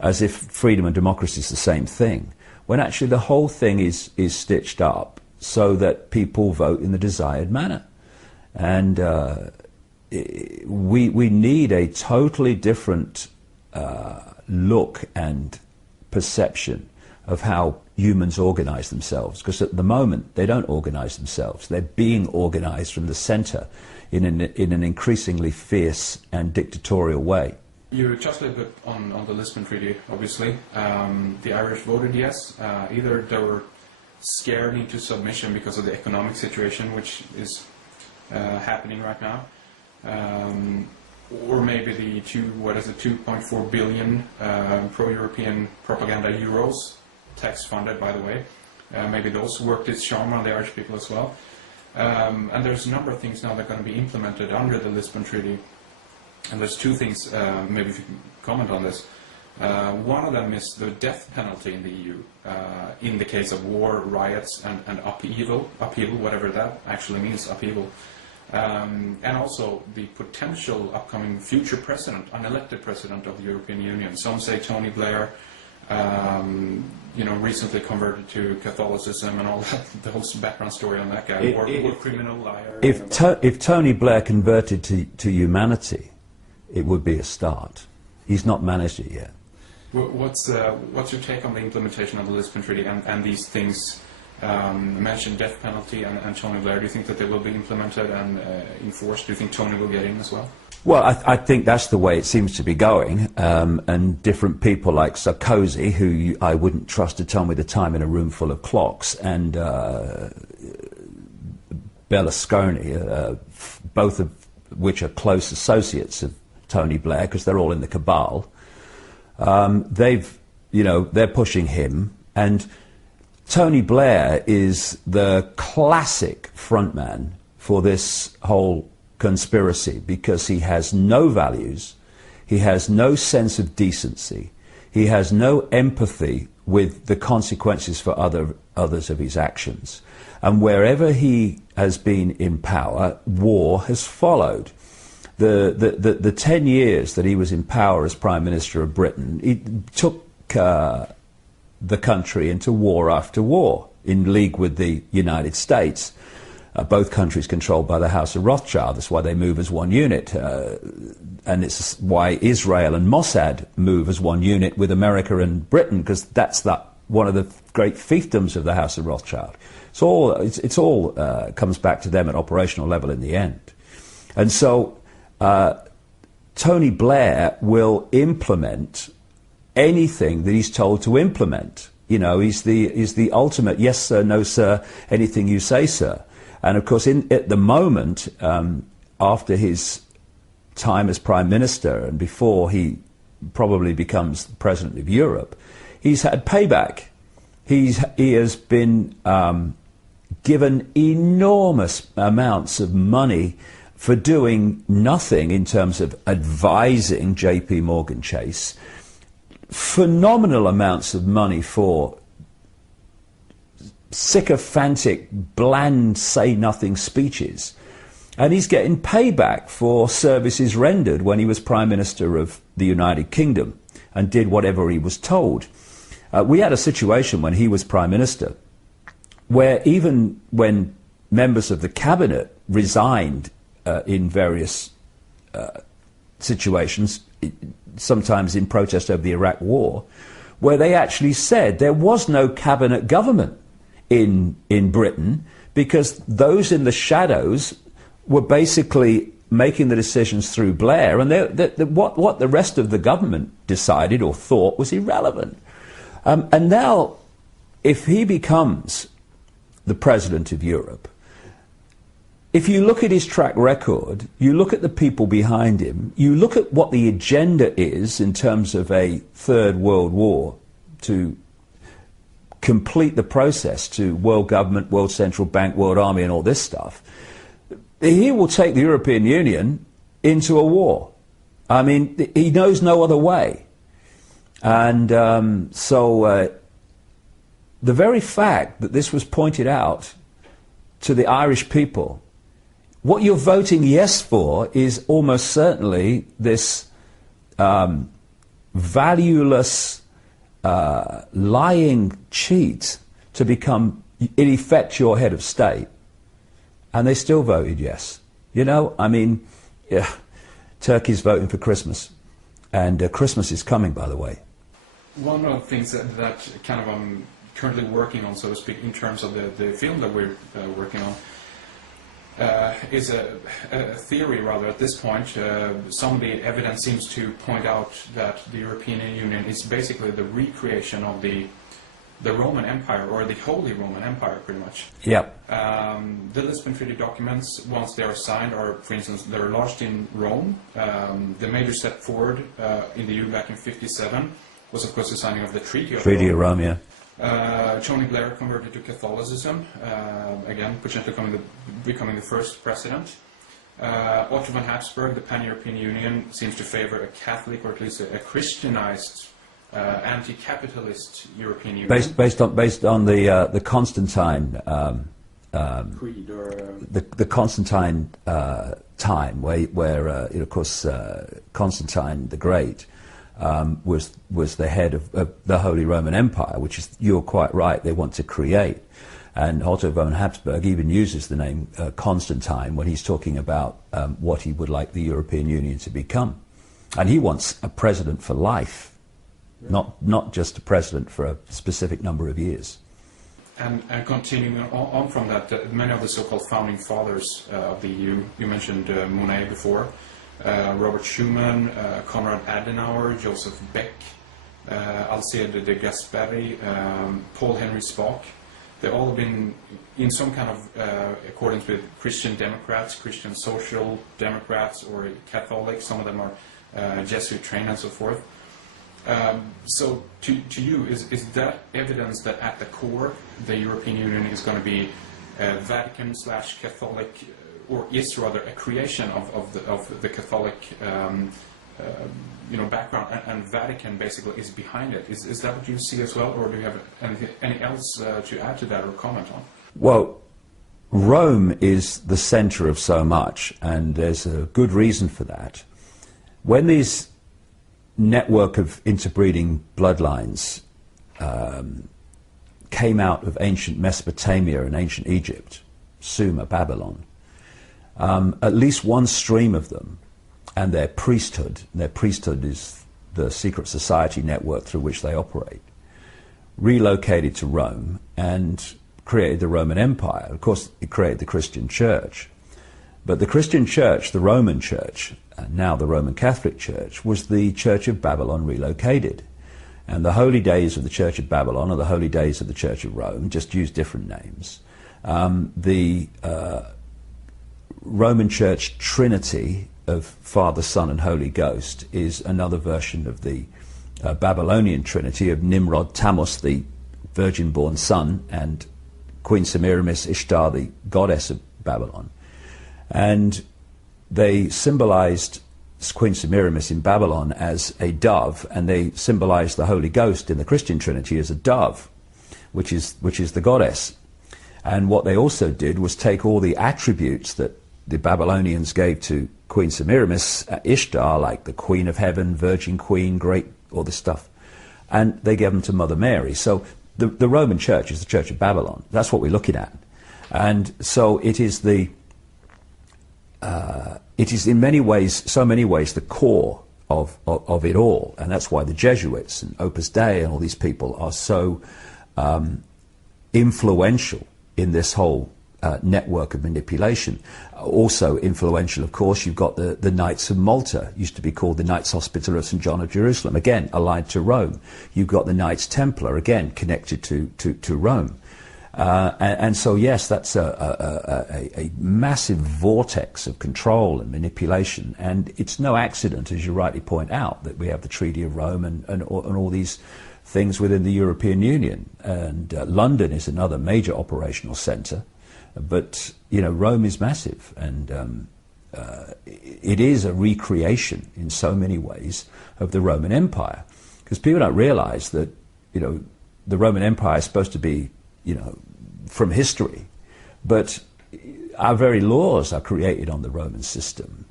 as if freedom and democracy is the same thing, when actually the whole thing is stitched up so that people vote in the desired manner. And we need a totally different look and perception of how humans organize themselves, because at the moment they don't organize themselves. They're being organized from the center in an increasingly fierce and dictatorial way. You touched a little bit on the Lisbon Treaty, obviously. The Irish voted yes. Either they were scared into submission because of the economic situation, which is happening right now, or maybe the 2.4 billion pro-European propaganda euros, tax funded, by the way. Maybe those worked its charm on the Irish people as well. And there's a number of things now that are going to be implemented under the Lisbon Treaty. And there's two things, maybe if you can comment on this. One of them is the death penalty in the EU, in the case of war, riots, and upheaval, whatever that actually means, upheaval. And also the potential upcoming future president, unelected president of the European Union. Some say Tony Blair, recently converted to Catholicism and all that, the whole background story on that guy, war criminal, liar. If Tony Blair converted to humanity, it would be a start. He's not managed it yet. What's your take on the implementation of the Lisbon Treaty and these things? Mentioned death penalty and Tony Blair. Do you think that they will be implemented and enforced? Do you think Tony will get in as well? Well, I think that's the way it seems to be going, and different people like Sarkozy, who I wouldn't trust to tell me the time in a room full of clocks, and Berlusconi, both of which are close associates of Tony Blair, because they're all in the cabal. They're pushing him, and Tony Blair is the classic frontman for this whole conspiracy, because he has no values, he has no sense of decency, he has no empathy with the consequences for others of his actions. And wherever he has been in power, war has followed. The 10 years that he was in power as Prime Minister of Britain, he took the country into war after war, in league with the United States. Both countries controlled by the House of Rothschild. That's why they move as one unit. And it's why Israel and Mossad move as one unit with America and Britain, because that's one of the great fiefdoms of the House of Rothschild. It's all comes back to them at operational level in the end. And so Tony Blair will implement anything that he's told to implement. You know, he's the ultimate yes sir, no sir, anything you say, sir. And of course, at the moment, after his time as Prime Minister and before he probably becomes the President of Europe, he's had payback. He has been given enormous amounts of money for doing nothing in terms of advising J.P. Morgan Chase, phenomenal amounts of money for sycophantic, bland, say-nothing speeches. And he's getting payback for services rendered when he was Prime Minister of the United Kingdom and did whatever he was told. We had a situation when he was Prime Minister where even when members of the Cabinet resigned in various situations, sometimes in protest over the Iraq War, where they actually said there was no cabinet government in Britain because those in the shadows were basically making the decisions through Blair, and what the rest of the government decided or thought was irrelevant. And now, if he becomes the President of Europe, if you look at his track record, you look at the people behind him, you look at what the agenda is in terms of a third world war to complete the process to world government, world central bank, world army and all this stuff, he will take the European Union into a war. I mean, he knows no other way. And so the very fact that this was pointed out to the Irish people, what you're voting yes for is almost certainly this valueless, lying cheat to become, in effect, your head of state. And they still voted yes. You know, I mean, yeah, Turkey's voting for Christmas. And Christmas is coming, by the way. One of the things that kind of I'm currently working on, so to speak, in terms of the film that we're working on, is a theory, rather, at this point. Some of the evidence seems to point out that the European Union is basically the recreation of the Roman Empire, or the Holy Roman Empire, pretty much. Yep. The Lisbon Treaty documents, once they are signed, are, for instance, they're lodged in Rome. The major step forward in the EU back in '57 was, of course, the signing of the Treaty of Rome, yeah. Tony Blair converted to Catholicism, again, potentially becoming the first president. Otto von Hapsburg, the Pan-European Union, seems to favor a Catholic, or at least a Christianized, anti-capitalist European Union. Based on the Constantine Creed, or the Constantine time, where of course Constantine the Great was the head of the Holy Roman Empire, which is, you're quite right, they want to create. And Otto von Habsburg even uses the name Constantine when he's talking about what he would like the European Union to become. And he wants a president for life, not just a president for a specific number of years. And continuing on from that, many of the so-called founding fathers of the EU, you mentioned Monnet before, Robert Schuman, Konrad Adenauer, Joseph Beck, Alcide de Gasperi, Paul Henry Spaak. They've all been in some kind of accordance with Christian Democrats, Christian Social Democrats, or Catholics. Some of them are Jesuit trained and so forth. So to you, is that evidence that at the core the European Union is going to be Vatican/Catholic, or is rather a creation of the Catholic background, and Vatican basically is behind it? Is that what you see as well, or do you have anything else to add to that or comment on? Well, Rome is the center of so much, and there's a good reason for that. When these network of interbreeding bloodlines came out of ancient Mesopotamia and ancient Egypt, Sumer, Babylon, at least one stream of them, and their priesthood is the secret society network through which they operate, relocated to Rome and created the Roman Empire. Of course, it created the Christian Church. But the Christian Church, the Roman Church, and now the Roman Catholic Church, was the Church of Babylon relocated. And the holy days of the Church of Babylon, or the holy days of the Church of Rome, just use different names. The Roman Church Trinity of Father, Son, and Holy Ghost is another version of the Babylonian Trinity of Nimrod, Tammuz, the virgin-born son, and Queen Semiramis, Ishtar, the goddess of Babylon. And they symbolized Queen Semiramis in Babylon as a dove, and they symbolized the Holy Ghost in the Christian Trinity as a dove, which is the goddess. And what they also did was take all the attributes that the Babylonians gave to Queen Semiramis, Ishtar, like the Queen of Heaven, Virgin Queen, great, all this stuff, and they gave them to Mother Mary. So the Roman Church is the Church of Babylon. That's what we're looking at. And so it is in many ways, so many ways, the core of it all. And that's why the Jesuits and Opus Dei and all these people are so influential in this whole network of manipulation. Also influential, of course, you've got the Knights of Malta, used to be called the Knights Hospitaller of St. John of Jerusalem, again allied to Rome. You've got the Knights Templar, again connected to Rome. And so, yes, that's a massive vortex of control and manipulation. And it's no accident, as you rightly point out, that we have the Treaty of Rome and all these things within the European Union. And London is another major operational centre. But, Rome is massive. And it is a recreation in so many ways of the Roman Empire. Because people don't realise that, the Roman Empire is supposed to be, from history, but our very laws are created on the Roman system.